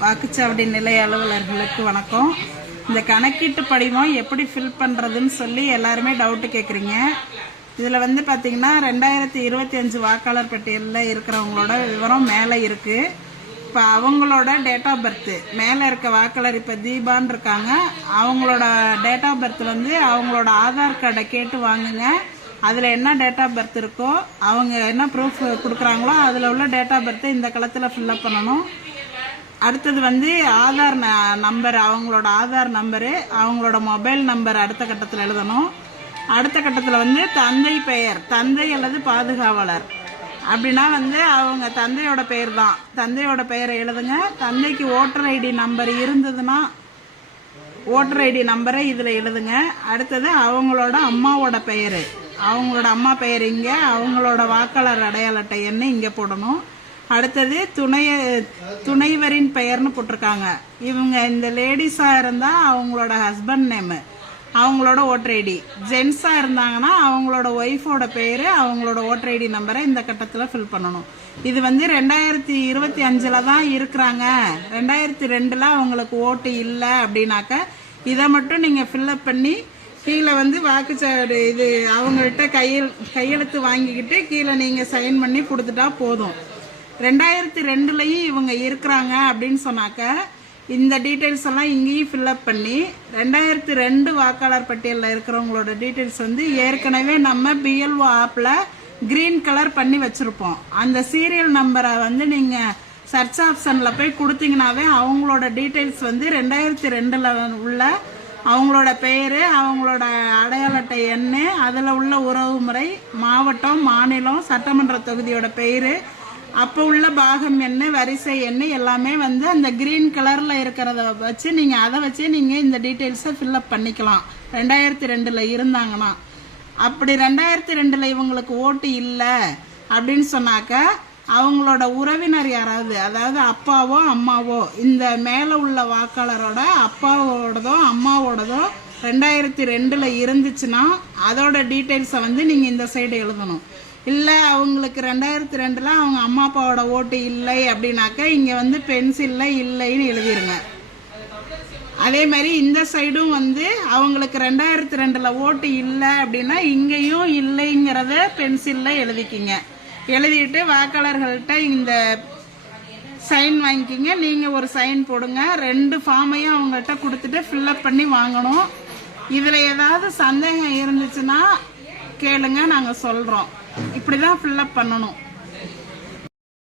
வாக்குச்சாவடி நிலைய அலுவலர்களுக்கு வணக்கம். இந்த கணக்கீட்டு படிவம் எப்படி ஃபில் பண்ணுறதுன்னு சொல்லி எல்லாருமே டவுட்டு கேட்குறீங்க. இதில் வந்து பார்த்திங்கன்னா 2025 வாக்காளர் பட்டியலில் இருக்கிறவங்களோட விவரம் மேலே இருக்குது. இப்போ அவங்களோட டேட் ஆஃப் பர்த்து மேலே இருக்க வாக்காளர் இப்போ தீபான்னு இருக்காங்க. அவங்களோட டேட் ஆஃப் பர்த் வந்து அவங்களோட ஆதார் கார்டை கேட்டு வாங்குங்க. அதில் என்ன டேட் ஆஃப் பர்த் இருக்கோ அவங்க என்ன ப்ரூஃப் கொடுக்குறாங்களோ அதில் உள்ள டேட் ஆஃப் பர்த்தை இந்த களத்தில் ஃபில்லப் பண்ணணும். அடுத்தது வந்து ஆதார் நம்பர், அவங்களோட ஆதார் நம்பரு, அவங்களோட மொபைல் நம்பர் அடுத்த கட்டத்தில் எழுதணும். அடுத்த கட்டத்தில் வந்து தந்தை பெயர், தந்தை அல்லது பாதுகாவலர் அப்படின்னா வந்து அவங்க தந்தையோட பெயர் தான், தந்தையோட பெயரை எழுதுங்க. தந்தைக்கு ஓட்டர் ஐடி நம்பர் இருந்ததுன்னா ஓட்டர் ஐடி நம்பரை இதில் எழுதுங்க. அடுத்தது அவங்களோட அம்மாவோட பெயர், அவங்களோட அம்மா பெயர் இங்கே, அவங்களோட வாக்காளர் அடையாள அட்டை எண்ணை இங்கே போடணும். அடுத்தது துணைவரின் பெயர்னு போட்டிருக்காங்க. இவங்க இந்த லேடிஸாக இருந்தால் அவங்களோட ஹஸ்பண்ட் நேமு, அவங்களோட ஓட்டர் ஐடி. ஜென்ஸாக இருந்தாங்கன்னா அவங்களோட ஒய்ஃபோட பேர், அவங்களோட ஓட்டர் ஐடி நம்பரை இந்த கட்டத்தில் ஃபில் பண்ணணும். இது வந்து 2025 தான் இருக்கிறாங்க, 2002 அவங்களுக்கு ஓட்டு இல்லை அப்படின்னாக்க இதை மட்டும் நீங்கள் ஃபில்லப் பண்ணி கீழே வந்து வாக்குச்சாவடி இது அவங்கள்ட்ட கையெழுத்து வாங்கிக்கிட்டு கீழே நீங்கள் சைன் பண்ணி கொடுத்துட்டா போதும். 2002 இவங்க இருக்கிறாங்க அப்படின்னு சொன்னாக்க இந்த டீட்டெயில்ஸ் எல்லாம் இங்கேயும் ஃபில்லப் பண்ணி 2002 வாக்காளர் பட்டியலில் இருக்கிறவங்களோட டீட்டெயில்ஸ் வந்து ஏற்கனவே நம்ம பிஎல்ஓ ஆப்பில் கிரீன் கலர் பண்ணி வச்சுருப்போம். அந்த சீரியல் நம்பரை வந்து நீங்கள் சர்ச் ஆப்ஷனில் போய் கொடுத்தீங்கன்னாவே அவங்களோட டீட்டெயில்ஸ் வந்து 2002 உள்ள அவங்களோட பெயர், அவங்களோட அடையாள அட்டை எண், அதில் உள்ள உறவு முறை, மாவட்டம், மாநிலம், சட்டமன்ற தொகுதியோட பெயர், அப்போ உள்ள பாகம் எண், வரிசை எண் எல்லாமே வந்து அந்த கிரீன் கலரில் இருக்கிறத வச்சு நீங்கள் அதை வச்சு நீங்கள் இந்த டீட்டெயில்ஸை ஃபில்லப் பண்ணிக்கலாம் 2002 இருந்தாங்கன்னா. அப்படி 2002 இவங்களுக்கு ஓட்டு இல்லை அப்படின்னு சொன்னாக்க அவங்களோட உறவினர் யாராவது, அதாவது அப்பாவோ அம்மாவோ, இந்த மேலே உள்ள வாக்காளரோட அப்பாவோடதோ அம்மாவோடதோ 2002 இருந்துச்சுன்னா அதோட டீட்டெயில்ஸை வந்து நீங்கள் இந்த சைடு எழுதணும். இல்லை அவங்களுக்கு 2002 அவங்க அம்மா அப்பாவோட ஓட்டு இல்லை அப்படின்னாக்க இங்கே வந்து பென்சிலில் இல்லைன்னு எழுதிருங்க. அதே மாதிரி இந்த சைடும் வந்து அவங்களுக்கு 2002 ஓட்டு இல்லை அப்படின்னா இங்கேயும் இல்லைங்கிறத பென்சிலில் எழுதிக்கிங்க. எழுதிட்டு வாக்காளர்கள்ட்ட இந்த சைன் வாங்கிக்கிங்க. நீங்கள் ஒரு சைன் போடுங்க. 2 ஃபார்மையும் அவங்கள்ட்ட கொடுத்துட்டு ஃபில்லப் பண்ணி வாங்கணும். இதில் ஏதாவது சந்தேகம் இருந்துச்சுன்னா கேளுங்க, நாங்கள் சொல்கிறோம். இப்படி தான் ஃபில்லப் பண்ணணும்.